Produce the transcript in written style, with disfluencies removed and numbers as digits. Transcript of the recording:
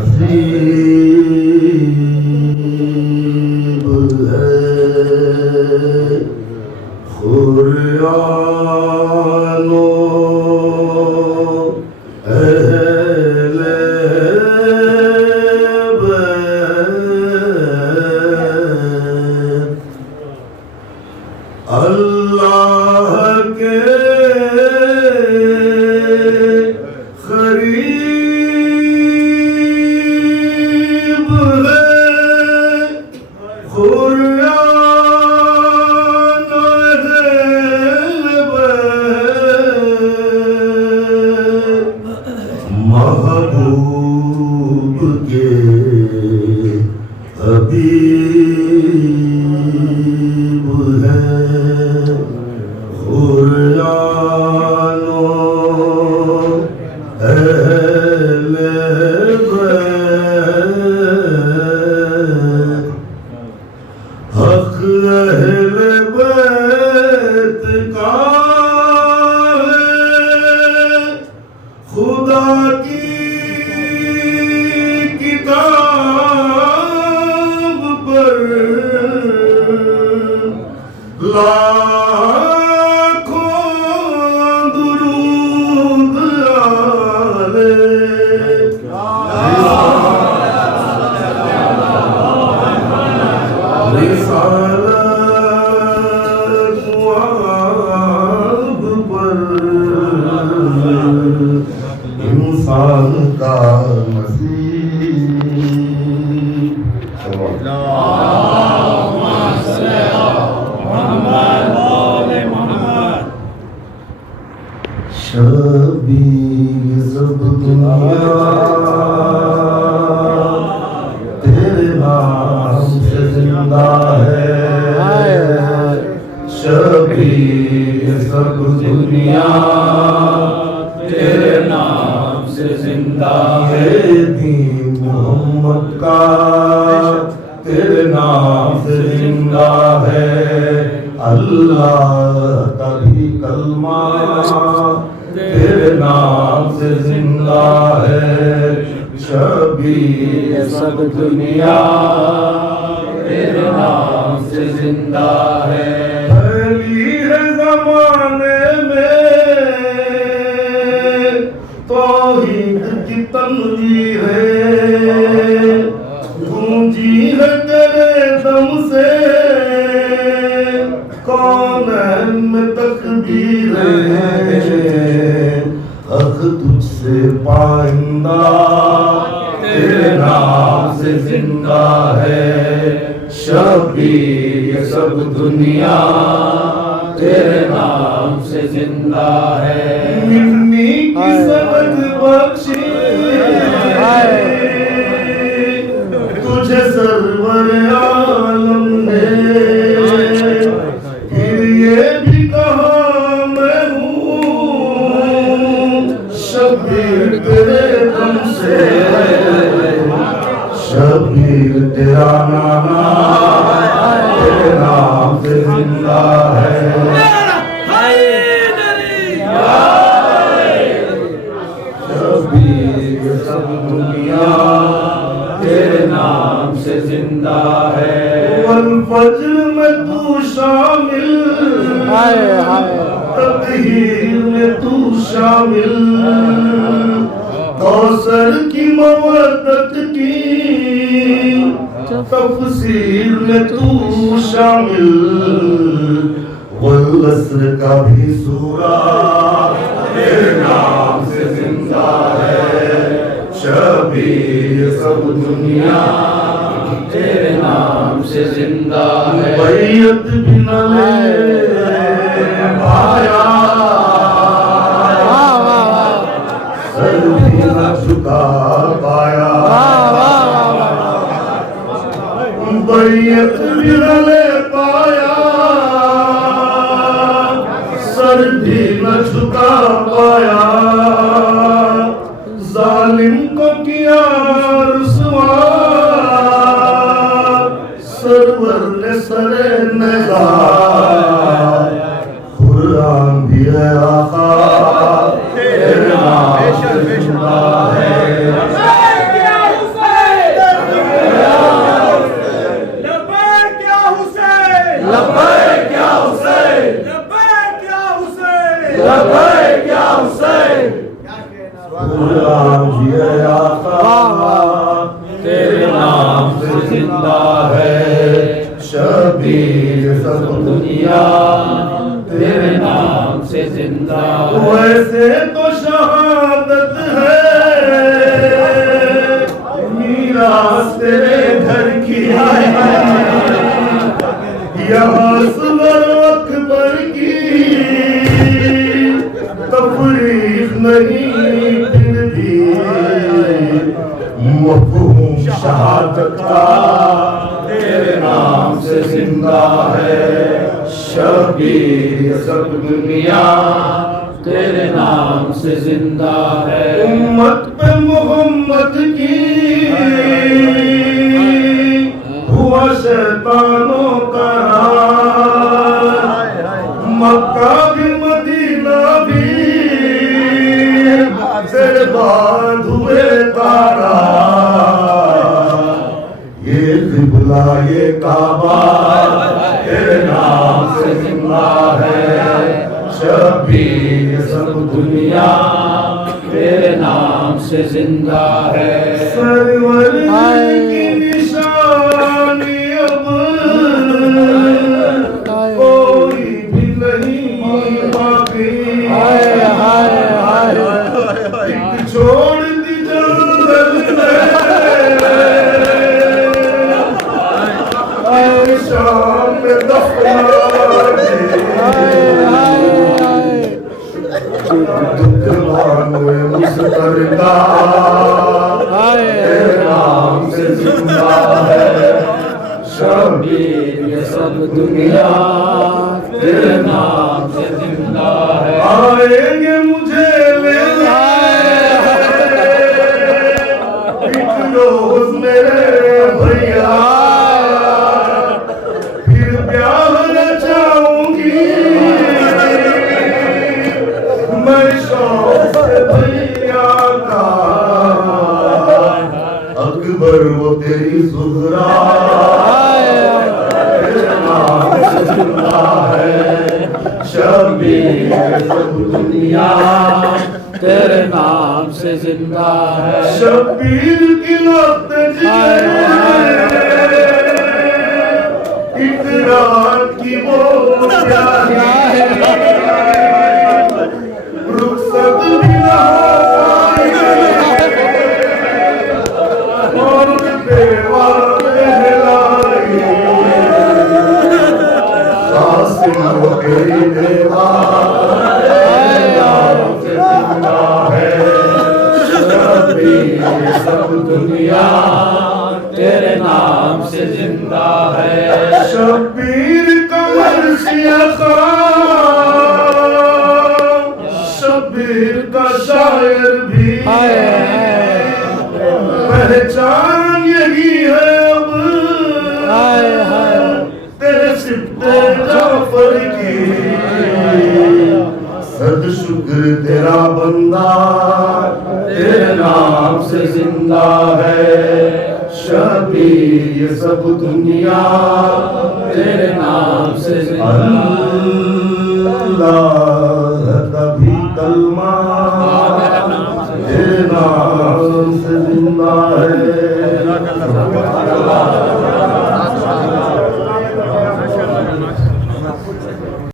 नसीब है खुरानो अहले बैत अल्लाह के करीब है खुरान अहले बैत महबूब के हबीब है खुरानो अहले बैत हक अहले बैत का है खुदा की किताब पर लाखों दुरूद आले रिसालत मुआब पर इंसान का शबीर सब दुनिया तेरे नाम से जिंदा है शबीर सब दुनिया तेरे नाम से जिंदा है दीन मोहम्मद का तेरे नाम से जिंदा है अल्लाह का भी कलमा तेरे नाम से जिंदा है शबीर सब दुनिया तेरे नाम से जिंदा है पहली है ज़माने में तौहीद की तनवीर है गूंजी है तेरे दम से कौन में तकदीर है हक तुझसे पाइंदा तेरे नाम से जिंदा है शबीर सब दुनिया तेरे नाम से जिंदा है मिलनी की समझ बख्शी तुझे सरवर आलम ने फिर ये भी कहा मैं हूँ शबीर तेरे दम से शबीर तेरा नाना तेरे नाम से जिंदा है शबीर सब दुनिया तेरे नाम से जिंदा है वल फज्र में तू शामिल तकहीर में तू शामिल कौसर की मवद्दत की तफसीर में तू शामिल वल असर का भी सूरा तेरे नाम से जिंदा है शबीर सब दुनिया तेरे नाम से जिंदा है बैयत भी न ले पाया सर भी न झुका पाया बैयत भी न ले पाया सर भी न झुका पाया जालिम को किया रुसवा सरवर ने सरे नज़ा कुरान भी है आका तेरे नाम से जिंदा है गुलाम जिए आका तेरे नाम से जिंदा है। शबीर सब दुनिया तेरे नाम से जिंदा है। वैसे तो शहादत है मीरास तेरे घर की यहाँ असगर अकबर की तफरीक नहीं फिर भी मफ़हूम शहादत का तेरे नाम से जिंदा है। शबीर सब दुनिया तेरे नाम से जिंदा है। उम्मत पे मोहम्मद की हुआ शैतानों का मक्का भी मदीना भी तेरे बाद हुए तारा। ये क़िबला ये काबा तेरे नाम से जिंदा है। शबीर सब दुनिया तेरे नाम से जिंदा है। सरवर की निशानी अब कोई भी नहीं बाकी। छोड़ दी जंगल में शाम में दफना मुस्करता तेरे नाम से जिंदा है। शबीर ये सब दुनिया तेरे नाम से जिंदा है। आएंगे मुझे लेने एक रोज मेरे भैया फिर प्यार चाहूंगी मैं शौक से भैया का। अकबर वो तेरी ज़ुहरा तेरे नाम से जिंदा है। शबीर सब दुनिया तेरे नाम से जिंदा है। शबीर की वक्त एक रात की वो रुखसत भी ना हो और बेवार कहलाई कासिम हो गई बेवार से जिंदा है। शबीर सब दुनिया तेरे नाम से जिंदा है। शबीर का मर्सिया शबीर का शायर भी पहचान यही है अब तेरे सिफ्ते जाफर की। सद शुक्र तेरा बंदा तेरे नाम से जिंदा है। शबीर ये सब दुनिया तेरे नाम से जिंदा है।